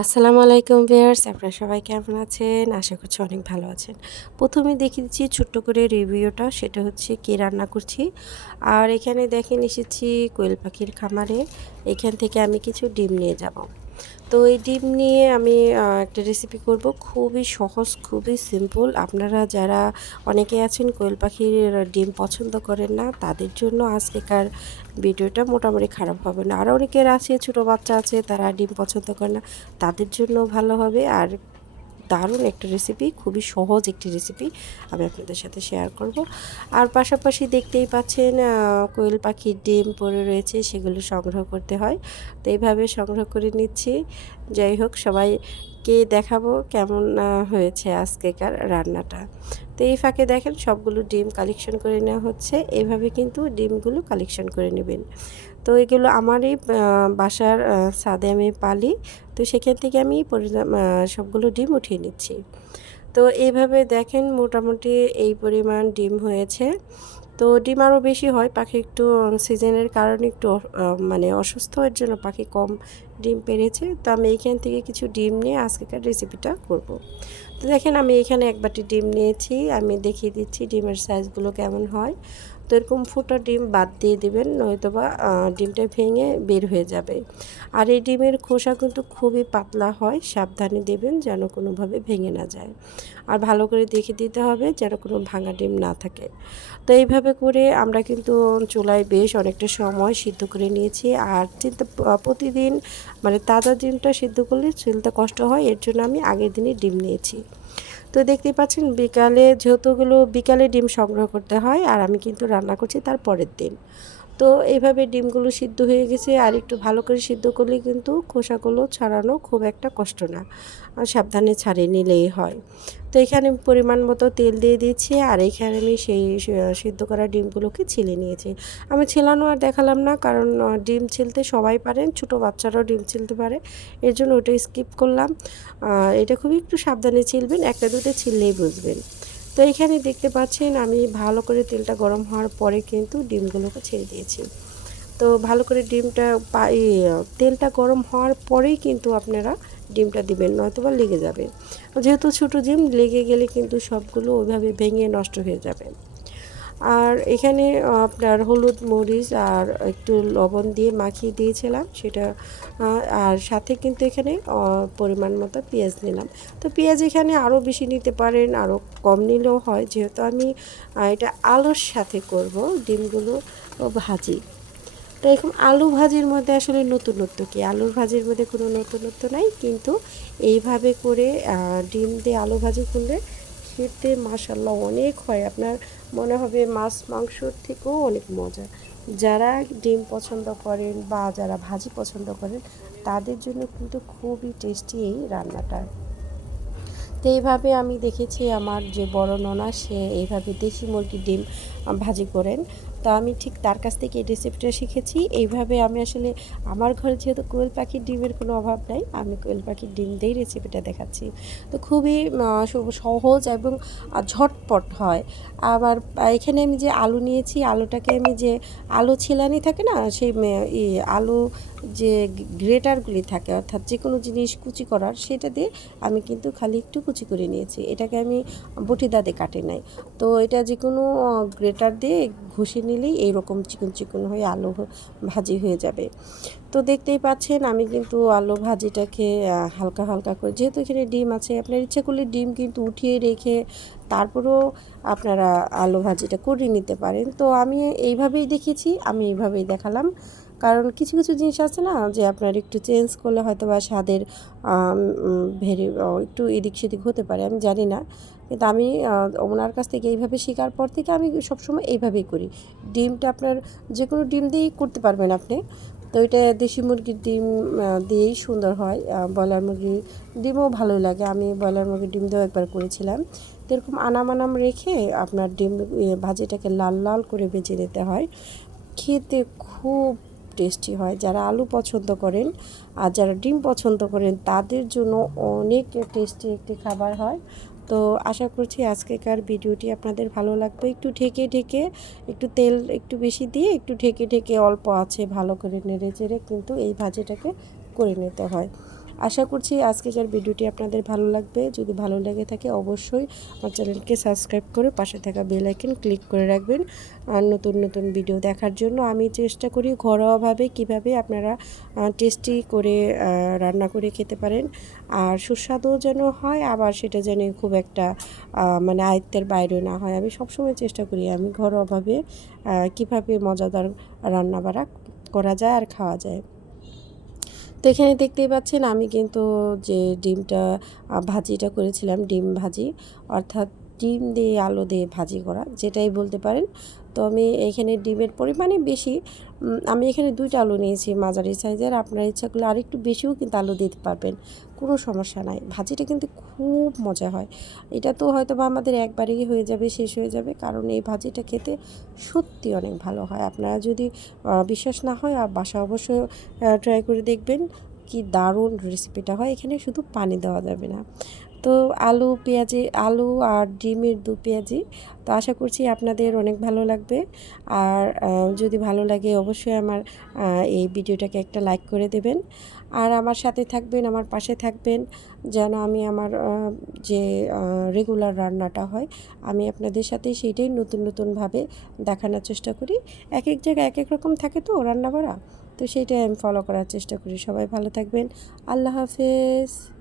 আসসালামু আলাইকুম ভিউয়ার্স, আপনারা সবাই কেমন আছেন? আশা করছি অনেক ভালো আছেন। প্রথমে দেখিয়ে দিচ্ছি ছোট্ট করে রিভিউটা, সেটা হচ্ছে কি রান্না করছি। আর এখানে দেখেন, এসেছি কোয়েল পাখির খামারে। এখান থেকে আমি কিছু ডিম নিয়ে যাব। তো এই ডিম নিয়ে আমি একটা রেসিপি করব। খুবই সহজ, খুবই সিম্পল আপনারা যারা অনেকে আছেন কোয়েল পাখির ডিম পছন্দ করেন না, তাদের জন্য আজকেকার ভিডিওটা মোটামুটি খারাপ হবে না। আর অনেকের আছে, ছোটো বাচ্চা আছে, তারা ডিম পছন্দ করে না, তাদের জন্য ভালো হবে। আর দারুণ একটা রেসিপি খুবই সহজ একটি রেসিপি আমি আপনাদের সাথে শেয়ার করব। আর পাশাপাশি দেখতেই পাচ্ছেন কোয়েল পাখির ডিম পড়ে রয়েছে, সেগুলো সংগ্রহ করতে হয়। তো এইভাবে সংগ্রহ করে নিচ্ছি। যাই হোক সবাইকে দেখাবো কেমন হয়েছে আজকেকার রান্নাটা। তো এই ফাঁকে দেখেন সবগুলো ডিম কালেকশন করে নেওয়া হচ্ছে। এইভাবে কিন্তু ডিমগুলো কালেকশন করে নেবেন। তো এগুলো আমারই বাসার ছাদে আমি পালি। তো সেখান থেকে আমি সবগুলো ডিম উঠিয়ে নিচ্ছি। তো এইভাবে দেখেন মোটামুটি এই পরিমাণ ডিম হয়েছে। তো ডিম আরও বেশি হয়, পাখি একটু সিজনের কারণে একটু মানে অসুস্থ হওয়ার জন্য পাখি কম ডিম পেরেছে তো আমি এইখান থেকে কিছু ডিম নিয়ে আজকেকার রেসিপিটা করব। তো দেখেন আমি এখানে এক বাটি ডিম নিয়েছি, আমি দেখিয়ে দিচ্ছি ডিমের সাইজগুলো কেমন হয় তো এরকম ফুটা ডিম বাদ দিয়ে দেবেন নয়তো বা ডিমটা ভেঙে বের হয়ে যাবে। আর এই ডিমের খোসা কিন্তু খুবই পাতলা হয়, সাবধানে দেবেন যেন কোনোভাবে ভেঙে না যায়। আর ভালো করে দেখে দিতে হবে যেন কোনো ভাঙা ডিম না থাকে। তো এইভাবে করে আমরা কিন্তু চুলায় বেশ অনেকটা সময় সিদ্ধ করে নিয়েছি। আর চিন্তা, প্রতিদিন মানে তাজা ডিমটা সিদ্ধ করলে চুলতে কষ্ট হয়, এর জন্য আমি আগের দিনই ডিম নিয়েছি। তো দেখতে পাচ্ছেন বিকালে যেহেতুগুলো বিকালে ডিম সংগ্রহ করতে হয় আর আমি কিন্তু রান্না করছি তার পরের দিন। তো এইভাবে ডিমগুলো সিদ্ধ হয়ে গেছে আর একটু ভালো করে সিদ্ধ করলে কিন্তু খোসাগুলো ছাড়ানো খুব একটা কষ্ট না। সাবধানে ছাড়িয়ে নিলেই হয়। তো এখানে পরিমাণ মতো তেল দিয়ে দিচ্ছি আর এখানে আমি সেই সিদ্ধ করা ডিমগুলোকে ছিলে নিয়েছি। আমি ছিলানো আর দেখালাম না কারণ ডিম ছিলতে সবাই পারেন, ছোটো বাচ্চারাও ডিম ছিলতে পারে। এর জন্য ওটা স্কিপ করলাম। এটা খুবই একটু সাবধানে ছিলবেন, একটা দুটো ছিললেই বুঝবেন। তো এখানে দেখতে পাচ্ছেন আমি ভালো করে তেলটা গরম হওয়ার পরে কিন্তু ডিমগুলোকে ছেড়ে দিয়েছি। তো ভালো করে ডিমটা তেলটা গরম হওয়ার পরেই কিন্তু আপনারা ডিমটা দিবেন নয়তো বা লেগে যাবে। যেহেতু ছোটো ডিম, লেগে গেলে কিন্তু সবগুলো ওইভাবে ভেঙে নষ্ট হয়ে যাবে। আর এখানে আপনার হলুদ মরিচ আর একটু লবণ দিয়ে মাখিয়ে দিয়েছিলাম, সেটা আর সাথে কিন্তু এখানে পরিমাণ মতো পেঁয়াজ নিলাম। তো পেঁয়াজ এখানে আরও বেশি নিতে পারেন, আরও কম নিলেও হয়। যেহেতু আমি এটা আলুর সাথে করব, ডিমগুলো ভাজি। তো এরকম আলু ভাজির মধ্যে আসলে নতুনত্ব কি? আলুর ভাজির মধ্যে কোনো নতুনত্ব নাই, কিন্তু এইভাবে করে ডিম দিয়ে আলু ভাজি করলে খেতে মাসাল্লাহ অনেক হয়। আপনার মনে হবে মাছ মাংসর থেকেও অনেক মজা। যারা ডিম পছন্দ করেন বা যারা ভাজি পছন্দ করেন, তাদের জন্য কিন্তু খুবই টেস্টি এই রান্নাটা। তো এইভাবে আমি দেখেছি আমার যে বড় ননা, সে এইভাবে দেশি মুরগির ডিম ভাজি করেন। তো আমি ঠিক তার কাছ থেকে এই রেসিপিটা শিখেছি। এইভাবে আমি আসলে আমার ঘরে যেহেতু কোয়েল পাখির ডিমের কোনো অভাব নাই, আমি কোয়েল পাখির ডিম দিয়েই রেসিপিটা দেখাচ্ছি। তো খুবই সহজ এবং ঝটপট হয়। আবার এখানে আমি যে আলু নিয়েছি, আলুটাকে আমি যে আলু ছিলানি থাকে না, সেই আলু যে গ্রেটারগুলি থাকে, অর্থাৎ যে কোনো জিনিস কুচি করার, সেটা দিয়ে আমি কিন্তু খালি একটু কুচি করে নিয়েছি। এটাকে আমি বটি দাঁতে কাটে নাই। তো এটা যে কোনো গ্রেটার দিয়ে ঘষে নিলেই এইরকম চিকন চিকন হয়ে আলু ভাজি হয়ে যাবে। তো দেখতেই পাচ্ছেন আমি কিন্তু আলু ভাজিটাকে হালকা হালকা করে, যেহেতু এখানে ডিম আছে, আপনার ইচ্ছে করলে ডিম কিন্তু উঠিয়ে রেখে তারপরেও আপনারা আলু ভাজিটা করে নিতে পারেন। তো আমি এইভাবেই দেখেছি আমি এইভাবেই দেখালাম। কারণ কিছু কিছু জিনিস আছে না যে আপনার একটু চেঞ্জ করলে হয়তো বা স্বাদের ভেরি একটু এদিক সেদিক হতে পারে, আমি জানি না। কিন্তু আমি ওনার কাছ থেকে এইভাবে শেখার পর থেকে আমি সবসময় এইভাবেই করি। ডিমটা আপনার যে কোনো ডিম দিয়েই করতে পারবেন আপনি। তো এটা দেশি মুরগির ডিম দিয়েই সুন্দর হয়। ব্রয়লার মুরগির ডিমও ভালো লাগে। আমি ব্রয়লার মুরগির ডিম দিয়েও একবার করেছিলাম। তো এরকম আনাম আনাম রেখে আপনার ডিম ভাজিটাকে লাল লাল করে ভেজে নিতে হয়। খেতে খুব টেস্টি হয়। যারা আলু পছন্দ করেন আর যারা ডিম পছন্দ করেন, তাদের জন্য অনেক টেস্টি একটি খাবার হয়। তো আশা করছি আজকেকার ভিডিওটি আপনাদের ভালো লাগবে। একটু ঢেকে ঢেকে, একটু তেল একটু বেশি দিয়ে, একটু ঢেকে ঢেকে অল্প আছে, ভালো করে নেড়ে চেড়ে কিন্তু এই ভাজিটাকে করে নিতে হয়। আশা করছি আজকেকার ভিডিওটি আপনাদের ভালো লাগবে, যদি ভালো লেগে থাকে অবশ্যই আমার চ্যানেলকে সাবস্ক্রাইব করে পাশে থাকা বেল আইকন ক্লিক করে রাখবেন। আর নতুন নতুন ভিডিও দেখার জন্য আমি চেষ্টা করি ঘরোয়াভাবে কীভাবে আপনারা টেস্টি করে রান্না করে খেতে পারেন। আর সুস্বাদু যেন হয়, আবার সেটা যেন খুব একটা মানে আয়ত্তের বাইরে না হয়। আমি সবসময় চেষ্টা করি আমি ঘরোয়াভাবে কীভাবে মজাদার রান্না বাড়া করা যায় আর খাওয়া যায়। তো এখানে দেখতেই পাচ্ছেন আমি কিন্তু যে ডিমটা ভাজিটা করেছিলাম, ডিম ভাজি, অর্থাৎ ডিম দিয়ে আলু দিয়ে ভাজি করা, যেটাই বলতে পারেন। তো আমি এখানে ডিমের পরিমাণে বেশি আমি এখানে দুইটা আলু নিয়েছি মাঝারি সাইজের, আপনার ইচ্ছা করলে আরেকটু বেশিও কিন্তু আলু দিতে পারবেন, কোনো সমস্যা নাই। ভাজিটা কিন্তু খুব মজা হয়। এটা তো হয়তো বা আমাদের একবারেই হয়ে যাবে, শেষ হয়ে যাবে, কারণ এই ভাজিটা খেতে সত্যি অনেক ভালো হয়। আপনারা যদি বিশ্বাস না হয় আর বাসা অবশ্যই ট্রাই করে দেখবেন কি দারুণ রেসিপিটা হয়। এখানে শুধু পানি দেওয়া যাবে না। তো আলু, পেঁয়াজি, আলু আর ডিমের দু পেঁয়াজি। তো আশা করছি আপনাদের অনেক ভালো লাগবে। আর যদি ভালো লাগে অবশ্যই আমার এই ভিডিওটাকে একটা লাইক করে দেবেন। আর আমার সাথে থাকবেন, আমার পাশে থাকবেন যেন আমি আমার যে রেগুলার রান্নাটা হয়, আমি আপনাদের সাথে সেইটাই নতুন, নতুনভাবে দেখানোর চেষ্টা করি। এক এক জায়গায় এক এক রকম থাকে তো রান্না করা তো সেইটাই আমি ফলো করার চেষ্টা করি। সবাই ভালো থাকবেন। আল্লাহ হাফেজ।